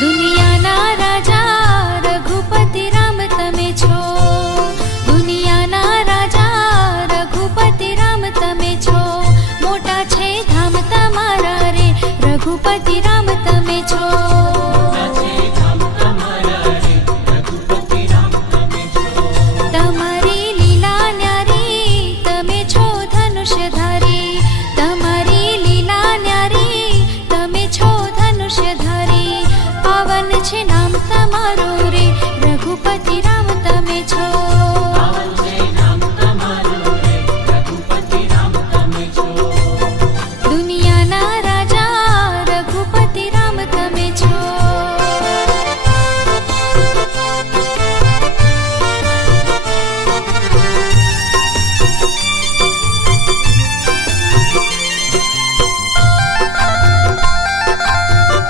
દુનિયાના રાજા રઘુપતિ રામ તમે છો, દુનિયાના રાજા રઘુપતિ રામ તમે છો, મોટા છે ધામ તમારા રે રઘુપતિ રામ તમે છો. તમારી લીલા ન્યારી તમે છો ધનુષ્યધારી, તમારી લીલા ન્યારી તમે છો ધનુષ્યધારી.